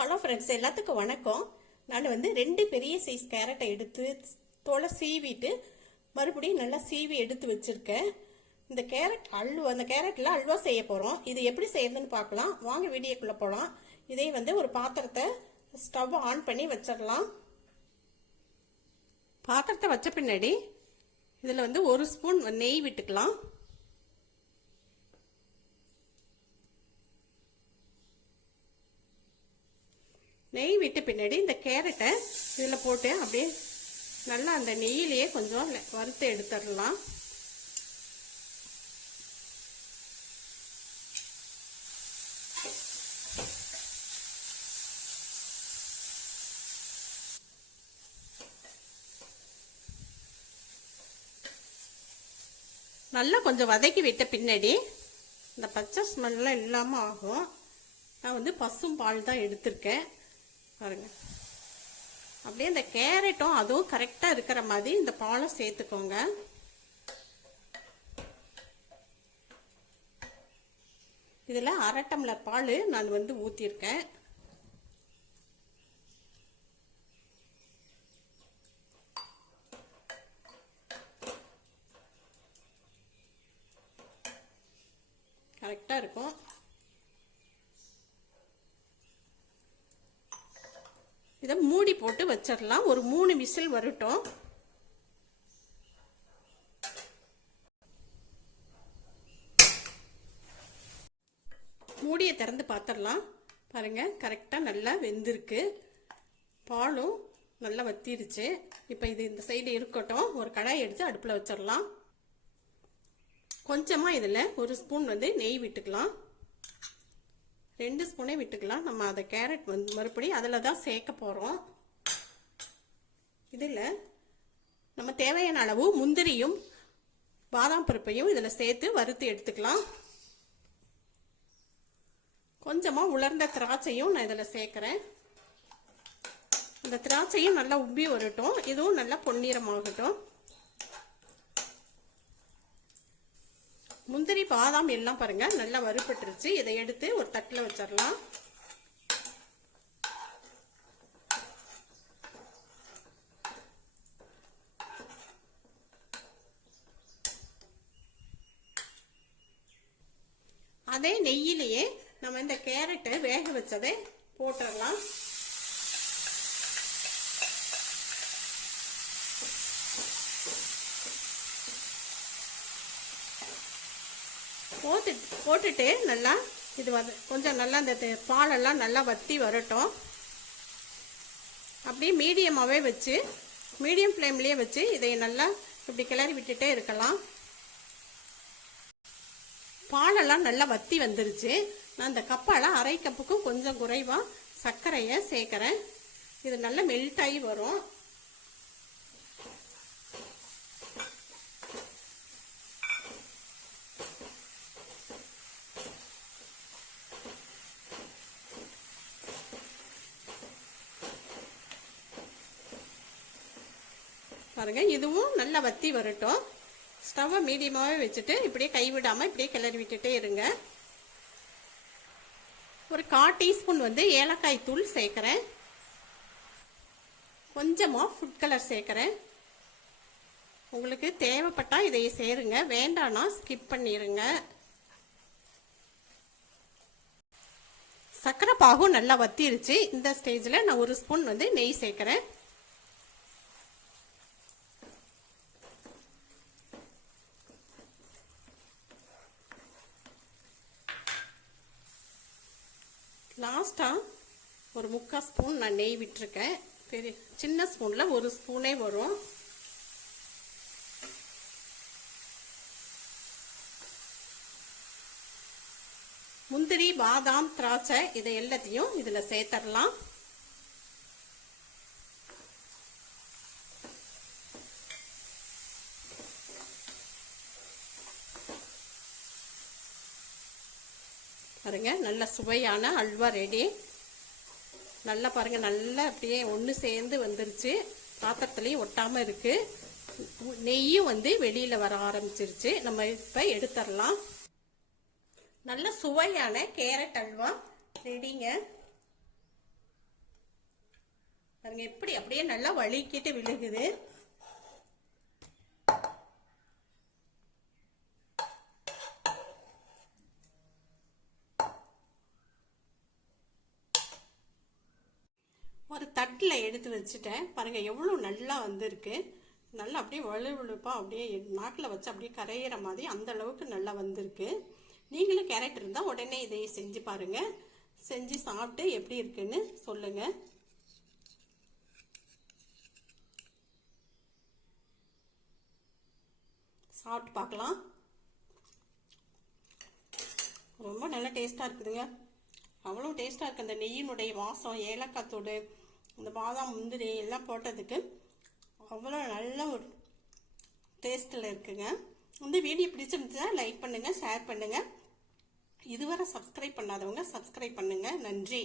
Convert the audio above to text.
Hello friends, எல்லாத்துக்கும் வணக்கம். நான் ரெண்டு பெரிய சைஸ் கேரட்டை எடுத்து தோலை சீவிட்டு மறுபடியும் நல்லா சீவி எடுத்து வச்சுருக்கேன். இந்த கேரட் அல்வா, அந்த கேரட்டில் அல்வா செய்ய போகிறோம். இது எப்படி செய்யறதுன்னு பார்க்கலாம். வாங்க வீடியோக்குள்ளே போகலாம். இதே ஒரு பாத்திரத்தை ஸ்டவ் ஆன் பண்ணி வச்சிடலாம். பாத்திரத்தை வச்ச பின்னாடி இதில் 1 ஸ்பூன் நெய் விட்டுக்கலாம். நெய் விட்டு பின்னாடி இந்த கேரட்டை இதில் போட்டு அப்படியே நல்லா அந்த நெய்யிலேயே கொஞ்சம் வறுத்து எடுத்துடலாம். நல்லா கொஞ்சம் வதக்கி விட்ட பின்னாடி இந்த பச்சை ஸ்மெல்லாம் இல்லாமல் ஆகும். நான் பசும் பால் தான் எடுத்திருக்கேன். பாருங்க, அப்படியே இந்த கேரட்டும் அதுவும் கரெக்டாக இருக்கிற மாதிரி இந்த பாலை சேர்த்துக்கோங்க. இதில் 1/2 டம்ளர் பால் நான் ஊற்றிருக்கேன். கரெக்டாக இருக்கும். இதை மூடி போட்டு வச்சிடலாம். ஒரு 3 விசில் வரட்டும். மூடியை திறந்து பார்த்துடலாம். பாருங்க, கரெக்டாக நல்லா வெந்திருக்கு. பாலும் நல்லா வத்திருச்சு. இப்போ இது இந்த சைடு இருக்கட்டும். ஒரு கடாய் எடுத்து அடுப்பில் வச்சிடலாம். கொஞ்சமாக இதில் 1 ஸ்பூன் நெய் விட்டுக்கலாம். 2 ஸ்பூனே விட்டுக்கலாம். நம்ம அதை கேரட் மறுபடியும் அதில் தான் சேர்க்க போகிறோம். இதில் நம்ம தேவையான அளவு முந்திரியும் பாதாம் பருப்பையும் இதில் சேர்த்து வறுத்து எடுத்துக்கலாம். கொஞ்சமாக உலர்ந்த திராட்சையும் நான் இதில் சேர்க்குறேன். இந்த திராட்சையும் நல்லா உப்பி வரட்டும். இதுவும் நல்லா பொன்னிறமாகட்டும். முந்திரி பாதாம் எல்லாம் பாருங்க நல்லா வறுபட்டுருச்சு. இதை எடுத்து ஒரு தட்டில் வச்சிடலாம். அதே நெய்யிலேயே நம்ம இந்த கேரட்டை வேக வச்சதை போட்டுடலாம். போட்டுட்டு நல்லா இது கொஞ்சம் நல்லா இந்த பாலெல்லாம் நல்லா வத்தி வரட்டும். அப்படியே மீடியமாகவே வச்சு மீடியம் ஃப்ளேம்லேயே வச்சு இதை நல்லா இப்படி கிளறி விட்டுட்டே இருக்கலாம். பாலெல்லாம் நல்லா வத்தி வந்துருச்சு. நான் இந்த கப்பால் 1/2 கப்புக்கும் கொஞ்சம் குறைவாக சர்க்கரையை சேர்க்குறேன். இது நல்லா மெல்ட் ஆகி வரும். பாருங்க, இதுவும் நல்லா வத்தி வரட்டும். ஸ்டவ்வை மீடியமாகவே வச்சுட்டு இப்படியே கைவிடாமல் இப்படியே கிளறி விட்டுட்டே இருங்க. ஒரு 1/4 டீஸ்பூன் ஏலக்காய் தூள் சேர்க்குறேன். கொஞ்சமாக ஃபுட் கலர் சேர்க்குறேன். உங்களுக்கு தேவைப்பட்டால் இதை சேருங்க, வேண்டாம்னா ஸ்கிப் பண்ணிடுங்க. சர்க்கரை பாகும் நல்லா வத்திருச்சு. இந்த ஸ்டேஜில் நான் 1 ஸ்பூன் நெய் சேர்க்குறேன். லாஸ்ட்டாக ஒரு 3/4 ஸ்பூன் நான் நெய் விட்டுருக்கேன். சின்ன ஸ்பூனில் 1 ஸ்பூனே வரும். முந்திரி பாதாம் திராட்சை இதை எல்லாத்தையும் இதில் சேர்த்துடலாம். பாருங்க, நல்ல சுவையான அல்வா ரெடி. நல்லா பாருங்க, நல்லா அப்படியே ஒன்று சேர்ந்து வந்துருச்சு. பாத்திரத்துலேயும் ஒட்டாமல் இருக்கு. நெய்யும் வெளியில் வர ஆரம்பிச்சிருச்சு. நம்ம இப்போ எடுத்துடலாம். நல்ல சுவையான கேரட் அல்வா ரெடிங்க. பாருங்க எப்படி அப்படியே நல்லா வலிக்கிட்டு விழுகுது. ஒரு தட்டில் எடுத்து வச்சுட்டேன். பாருங்க எவ்வளோ நல்லா வந்திருக்கு. நல்லா அப்படியே வலுவழுப்பா அப்படியே நாக்கில் வச்சு அப்படியே கரையிற மாதிரி அந்த அளவுக்கு நல்லா வந்திருக்கு. நீங்களும் கேரட் இருந்தால் உடனே இதை செஞ்சு பாருங்க. செஞ்சு சாப்பிட்டு எப்படி இருக்குன்னு சொல்லுங்க. சாப்பிட்டு பார்க்கலாம். ரொம்ப நல்லா டேஸ்டாக இருக்குதுங்க. அவ்வளோ டேஸ்டாக இருக்குது. அந்த நெய்யினுடைய வாசம், ஏலக்காய் தூள், இந்த பாதாம் முந்திரி எல்லாம் போட்டதுக்கு அவ்வளோ நல்ல ஒரு டேஸ்ட்டில் இருக்குங்க. இந்த வீடியோ பிடிச்சிருந்துச்சுன்னா லைக் பண்ணுங்கள், ஷேர் பண்ணுங்கள். இதுவரை சப்ஸ்கிரைப் பண்ணாதவங்க சப்ஸ்கிரைப் பண்ணுங்கள். நன்றி.